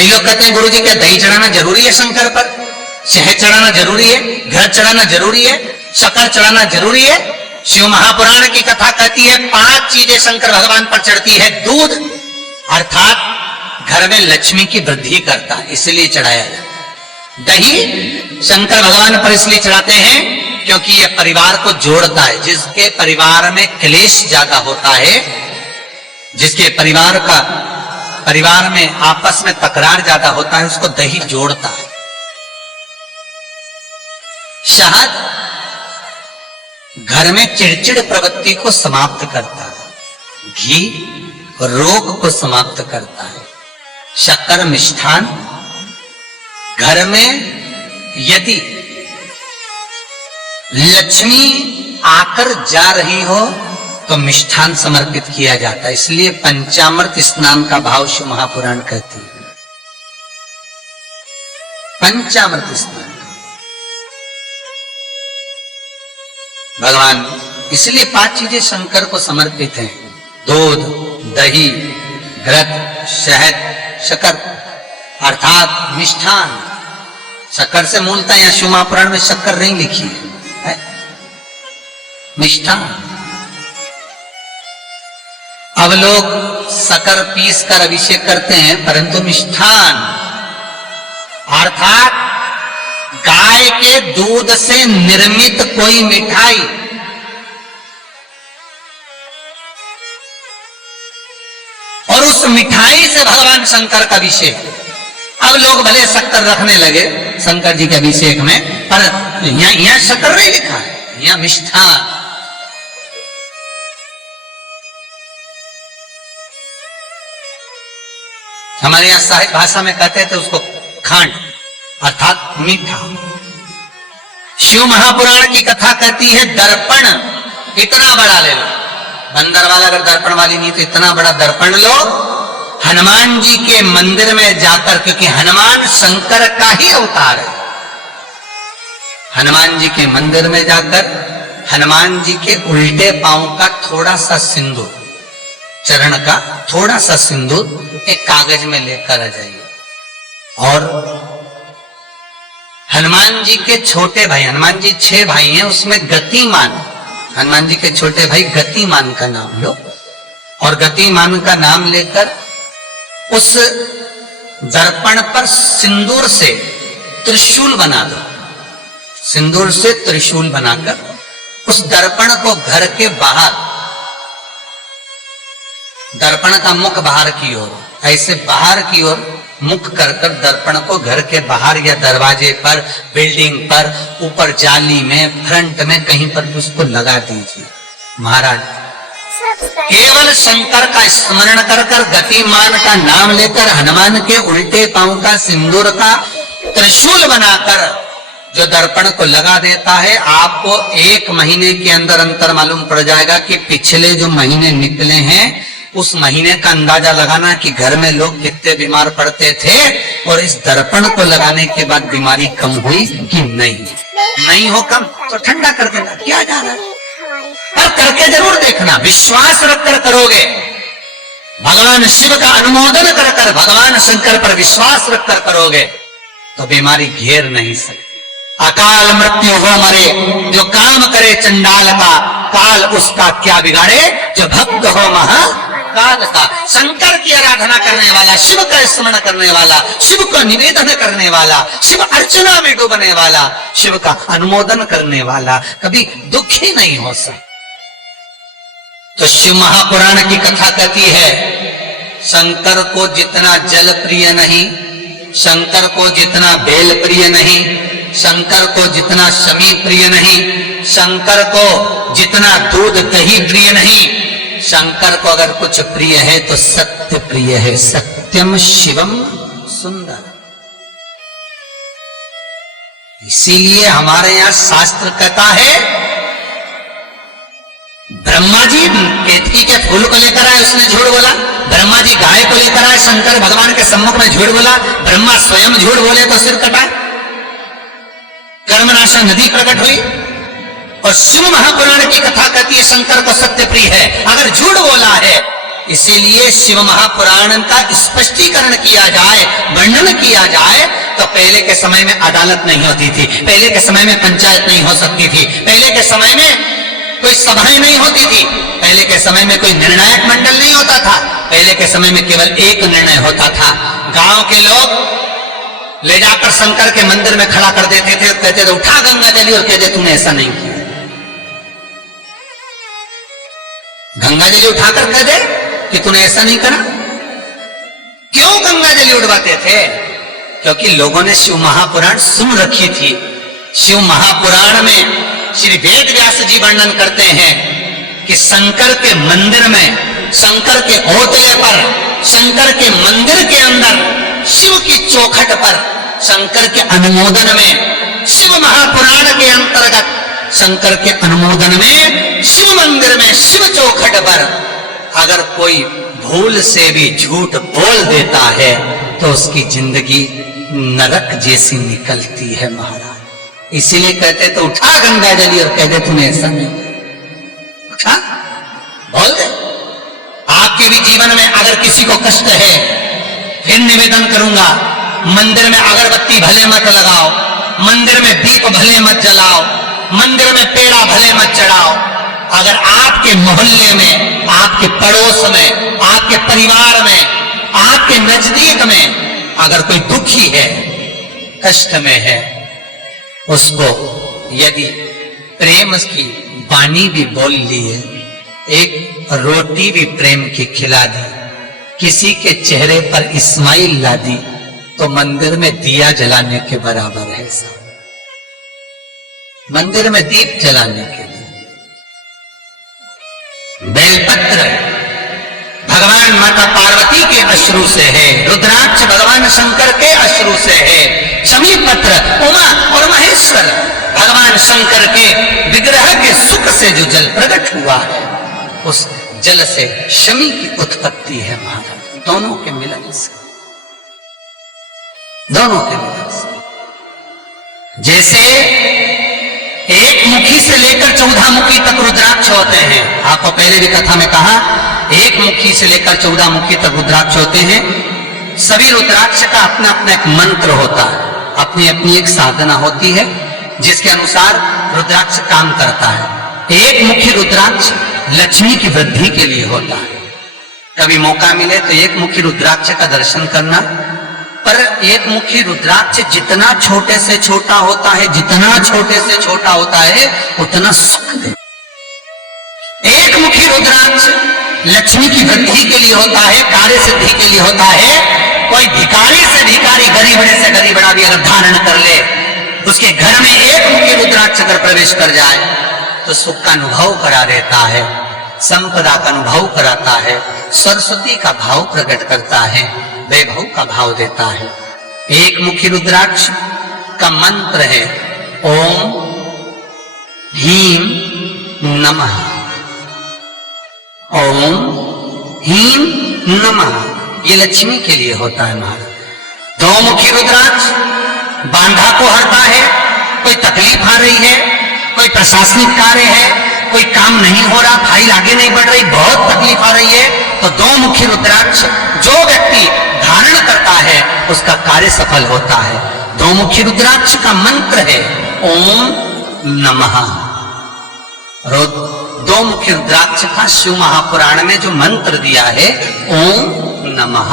कई लोग कहते हैं गुरुजी क्या दही चढ़ाना जरूरी है शंकर पर, शहद चढ़ाना जरूरी है, घर चढ़ाना जरूरी है, शक्कर चढ़ाना जरूरी है? शिव महापुराण की कथा कहती है 5 चीजें शंकर भगवान पर चढ़ती है। दूध अर्थात घर में लक्ष्मी की वृद्धि करता है, इसलिए चढ़ाया जाता है। दही शंकर भगवान पर इसलिए चढ़ाते हैं क्योंकि यह परिवार को जोड़ता है। जिसके परिवार में क्लेश ज्यादा होता है, जिसके परिवार में आपस में तकरार ज्यादा होता है, उसको दही जोड़ता है। शहद घर में चिड़चिड़ प्रवृत्ति को समाप्त करता है। घी रोग को समाप्त करता है। शक्कर मिष्ठान घर में यदि लक्ष्मी आकर जा रही हो तो मिष्ठान समर्पित किया जाता है। इसलिए पंचामृत स्नान का भाव शिव महापुराण कहती है। पंचामृत स्नान भगवान, इसलिए 5 चीजें शंकर को समर्पित हैं। दूध, दही, घृत, शहद, शक्कर अर्थात मिष्ठान। शक्कर से मूलतः यहां शिव महापुराण में शक्कर नहीं लिखी है, मिष्ठान। अब लोग शक्कर पीस कर अभिषेक करते हैं, परंतु मिष्ठान अर्थात गाय के दूध से निर्मित कोई मिठाई, और उस मिठाई से भगवान शंकर का अभिषेक। अब लोग भले शक्कर रखने लगे शंकर जी के अभिषेक में, पर यहां शक्कर नहीं लिखा है, यहां मिष्ठान। हमारे यहां साहित्य भाषा में कहते थे उसको खांड अर्थात मीठा। शिव महापुराण की कथा कहती है दर्पण इतना बड़ा ले लो, बंदर वाला अगर दर्पण वाली नहीं तो इतना बड़ा दर्पण लो, हनुमान जी के मंदिर में जाकर, क्योंकि हनुमान शंकर का ही अवतार है। हनुमान जी के मंदिर में जाकर हनुमान जी के उल्टे पांव का थोड़ा सा सिंदूर, चरण का थोड़ा सा सिंदूर एक कागज में लेकर आ जाइए, और हनुमान जी के छोटे भाई, हनुमान जी 6 भाई हैं, उसमें गतिमान, हनुमान जी के छोटे भाई गतिमान का नाम लो, और गतिमान का नाम लेकर उस दर्पण पर सिंदूर से त्रिशूल बना दो। सिंदूर से त्रिशूल बनाकर उस दर्पण को घर के बाहर, दर्पण का मुख बाहर की ओर, ऐसे बाहर की ओर मुख कर कर दर्पण को घर के बाहर या दरवाजे पर, बिल्डिंग पर, ऊपर जाली में, फ्रंट में कहीं पर भी उसको लगा दीजिए। महाराज केवल शंकर का स्मरण कर कर, गतिमान का नाम लेकर, हनुमान के उल्टे पांव का सिंदूर का त्रिशूल बनाकर जो दर्पण को लगा देता है, आपको 1 महीने के अंदर अंतर मालूम पड़ जाएगा कि पिछले जो महीने निकले हैं उस महीने का अंदाजा लगाना कि घर में लोग कितने बीमार पड़ते थे, और इस दर्पण को लगाने के बाद बीमारी कम हुई कि नहीं हो कम तो ठंडा कर देना, क्या जा रहा है, पर करके जरूर देखना। विश्वास रखकर करोगे, भगवान शिव का अनुमोदन कर कर, भगवान शंकर पर विश्वास रखकर करोगे तो बीमारी घेर नहीं सकती। अकाल मृत्यु हो मरे जो काम करे चंडाल का, काल उसका क्या बिगाड़े जो भक्त हो महाकाल का। शंकर की आराधना करने वाला, शिव का स्मरण करने वाला, शिव को निवेदन करने वाला, शिव अर्चना में डूबने वाला, शिव का अनुमोदन करने वाला कभी दुखी नहीं हो सकता। तो शिव महापुराण की कथा कहती है शंकर को जितना जल प्रिय नहीं, शंकर को जितना बेल प्रिय नहीं, शंकर को जितना शमी प्रिय नहीं, शंकर को जितना दूध दही प्रिय नहीं, शंकर को अगर कुछ प्रिय है तो सत्य प्रिय है। सत्यम शिवम सुंदर। इसीलिए हमारे यहां शास्त्र कहता है, ब्रह्मा जी केतकी के फूल को लेकर आए, उसने झूठ बोला। ब्रह्मा जी गाय को लेकर आए, शंकर भगवान के सम्मुख में झूठ बोला। ब्रह्मा स्वयं झूठ बोले तो सिर कटा। कर्मनाशा नदी प्रकट हुई। और शिव महापुराण की कथा कहती है शंकर को सत्य प्रिय है। अगर झूठ बोला है इसीलिए शिव महापुराण का स्पष्टीकरण किया जाए, वर्णन किया जाए, तो पहले के समय में अदालत नहीं होती थी, पहले के समय में पंचायत नहीं हो सकती थी, पहले के समय में कोई सभाएं नहीं होती थी, पहले के समय में कोई निर्णायक मंडल नहीं होता था, पहले के समय में केवल एक निर्णय होता था। गांव के लोग ले जाकर शंकर के मंदिर में खड़ा कर देते थे, कहते थे उठा गंगा जली, और कहते तूने ऐसा नहीं किया। गंगा जली उठाकर कह दे कि तूने ऐसा नहीं करा। क्यों गंगा जली उड़वाते थे? क्योंकि लोगों ने शिव महापुराण सुन रखी थी। शिव महापुराण में श्री वेद व्यास जी वर्णन करते हैं कि शंकर के मंदिर में, शंकर के होतले पर, शंकर के मंदिर के अंदर, शिव की चौखट पर, शंकर के अनुमोदन में, शिव महापुराण के अंतर्गत शंकर के अनुमोदन में, शिव मंदिर में, शिव चौखट पर अगर कोई भूल से भी झूठ बोल देता है तो उसकी जिंदगी नरक जैसी निकलती है महाराज। इसीलिए कहते तो उठा गंगा जली, और कह दे तूने ऐसा नहीं, उठा बोल दे। आपके भी जीवन में अगर किसी को कष्ट है, फिर निवेदन करूंगा, मंदिर में अगरबत्ती भले मत लगाओ, मंदिर में दीप भले मत जलाओ, मंदिर में पेड़ा भले मत चढ़ाओ। अगर आपके मोहल्ले में, आपके पड़ोस में, आपके परिवार में, आपके नजदीक में अगर कोई दुखी है, कष्ट में है, उसको यदि प्रेम की वाणी भी बोल लिए, एक रोटी भी प्रेम की खिला दी, किसी के चेहरे पर इस्माइल ला दी, तो मंदिर में दिया जलाने के बराबर है साहब। मंदिर में दीप जलाने के लिए बेलपत्र भगवान माता पार्वती के अश्रु से है, रुद्राक्ष भगवान शंकर के अश्रु से है, शमी पत्र उमा और महेश्वर भगवान शंकर के विग्रह के सुख से जो जल प्रकट हुआ है, उस जल से शमी की उत्पत्ति है महाराज। दोनों के मिलन से, दोनों के मिलन से। जैसे एक मुखी से लेकर 14 मुखी तक रुद्राक्ष होते हैं। आपको पहले भी कथा में कहा, एक मुखी से लेकर 14 मुखी तक रुद्राक्ष होते हैं। सभी रुद्राक्ष का अपना अपना एक मंत्र होता है, अपनी अपनी एक साधना होती है जिसके अनुसार रुद्राक्ष काम करता है। एक मुखी रुद्राक्ष लक्ष्मी की वृद्धि के लिए होता है। कभी मौका मिले तो एक मुखी रुद्राक्ष का दर्शन करना। पर एक मुखी रुद्राक्ष जितना छोटे से छोटा होता है, जितना छोटे से छोटा होता है, उतना सुख दे। एक मुखी रुद्राक्ष लक्ष्मी की वृद्धि के लिए होता है, कार्य सिद्धि के लिए होता है। कोई भिखारी से भिखारी, गरीबड़े से गरीबड़ा भी अगर धारण कर ले, उसके घर में एक मुखी रुद्राक्ष अगर प्रवेश कर जाए तो सुख का अनुभव करा देता है, संपदा का अनुभव कराता है, सरस्वती का भाव प्रकट करता है, वैभव का भाव देता है। एक मुखी रुद्राक्ष का मंत्र है ओम ह्रीं नमः, ओम ह्रीं नमः। ये लक्ष्मी के लिए होता है महाराज। दो मुखी रुद्राक्ष बांधा को हरता है। कोई तकलीफ आ रही है, कोई प्रशासनिक कार्य है, कोई काम नहीं हो रहा, फाइल आगे नहीं बढ़ रही, बहुत तकलीफ आ रही है, तो दो मुखी रुद्राक्ष जो व्यक्ति धारण करता है उसका कार्य सफल होता है। दो मुखी रुद्राक्ष का मंत्र है ओम नमः। दो मुखी रुद्राक्ष का शिव महापुराण में जो मंत्र दिया है ओम नमः।